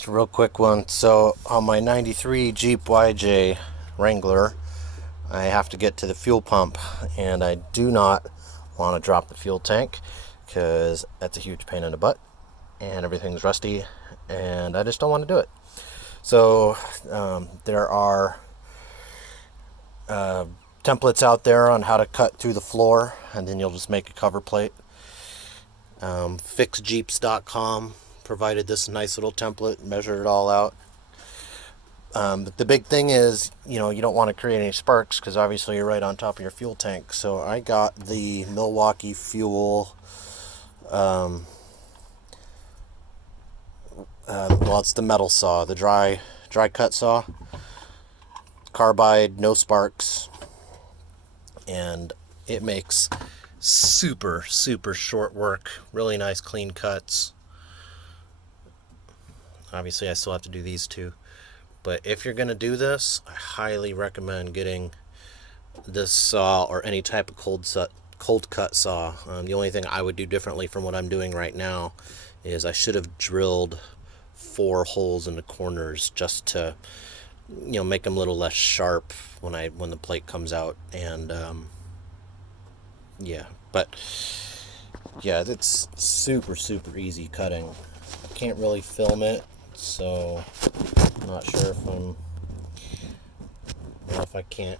Just a real quick one. So on my 93 Jeep YJ Wrangler, I have to get to the fuel pump, and I do not want to drop the fuel tank because that's a huge pain in the butt and everything's rusty, and I just don't want to do it. So there are templates out there on how to cut through the floor, and then you'll just make a cover plate. Fixjeeps.com provided this nice little template, measured it all out. But the big thing is, you don't want to create any sparks because obviously you're right on top of your fuel tank. So I got the Milwaukee Fuel, it's the metal saw, the dry cut saw, carbide, no sparks, and it makes super short work, really nice clean cuts. Obviously I still have to do these two, but if you're going to do this, I highly recommend getting this saw or any type of cold cut saw. The only thing I would do differently from what I'm doing right now is I should have drilled 4 holes in the corners just to make them a little less sharp when the plate comes out. And it's super easy cutting. I can't really film it, so I'm not sure if I can't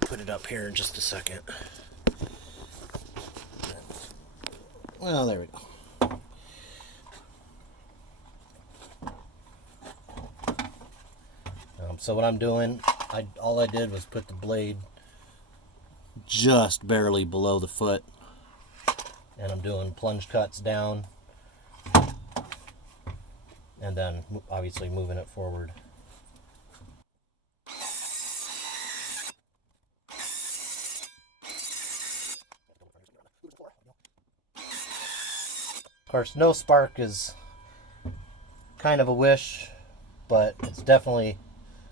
put it up here in just a second. Well, there we go. So what I'm doing, all I did was put the blade just barely below the foot, and I'm doing plunge cuts down, and then obviously moving it forward. Of course, no spark is kind of a wish, but it's definitely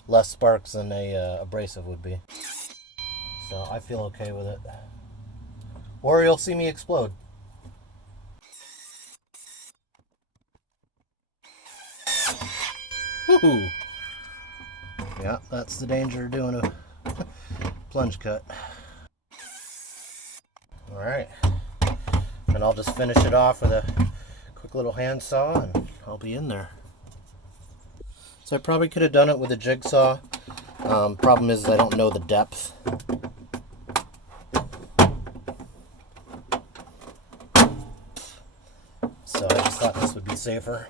less sparks than a abrasive would be. So I feel okay with it. Or you'll see me explode. Woohoo! Yeah, that's the danger of doing a plunge cut. Alright. And I'll just finish it off with a quick little hand saw and I'll be in there. So I probably could have done it with a jigsaw. Problem is I don't know the depth. So I just thought this would be safer.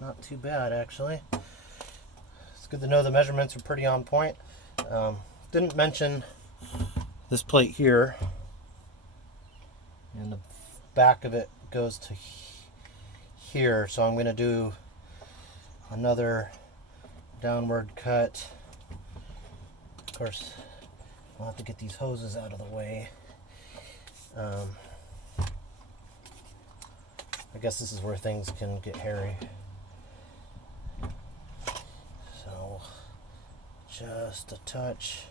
Not too bad, actually. It's good to know the measurements are pretty on point. Didn't mention this plate here, and the back of it goes to here, so I'm going to do another downward cut. Of course, I'll have to get these hoses out of the way. I guess this is where things can get hairy. So, just a touch.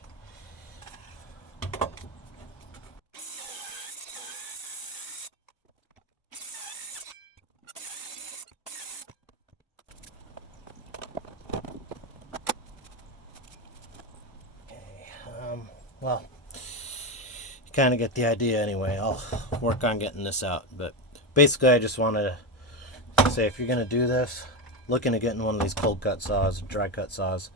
Okay, well, you kind of get the idea anyway. I'll work on getting this out, but basically I just wanted to say, if you're going to do this, look into getting one of these cold cut saws, dry cut saws.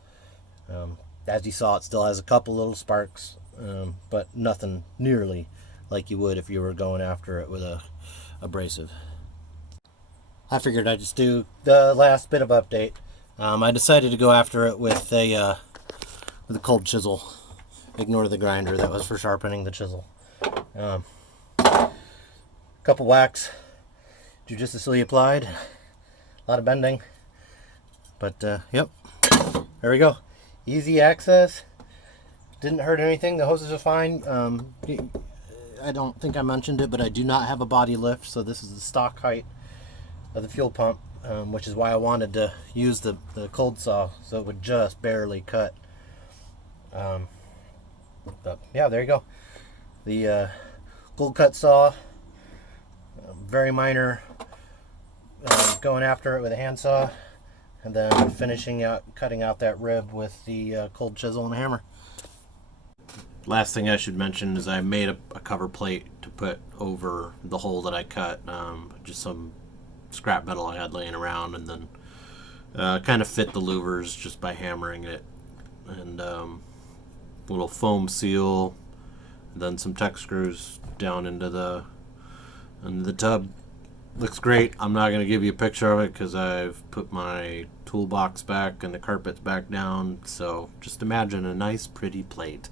As you saw, it still has a couple little sparks, but nothing nearly like you would if you were going after it with a abrasive. I figured I'd just do the last bit of update. I decided to go after it with a cold chisel. Ignore the grinder, that was for sharpening the chisel. Couple whacks, judiciously applied, a lot of bending, but yep, there we go. Easy access, didn't hurt anything, the hoses are fine. I don't think I mentioned it, but I do not have a body lift, so this is the stock height of the fuel pump, which is why I wanted to use the cold saw, so it would just barely cut. But yeah, there you go. The cold cut saw, very minor, going after it with a handsaw, and then finishing out, cutting out that rib with the cold chisel and hammer. Last thing I should mention is I made a cover plate to put over the hole that I cut, just some scrap metal I had laying around, and then kind of fit the louvers just by hammering it, and little foam seal, and then some Tech screws down into the tub. Looks great. I'm not going to give you a picture of it because I've put my toolbox back and the carpet's back down, so just imagine a nice pretty plate.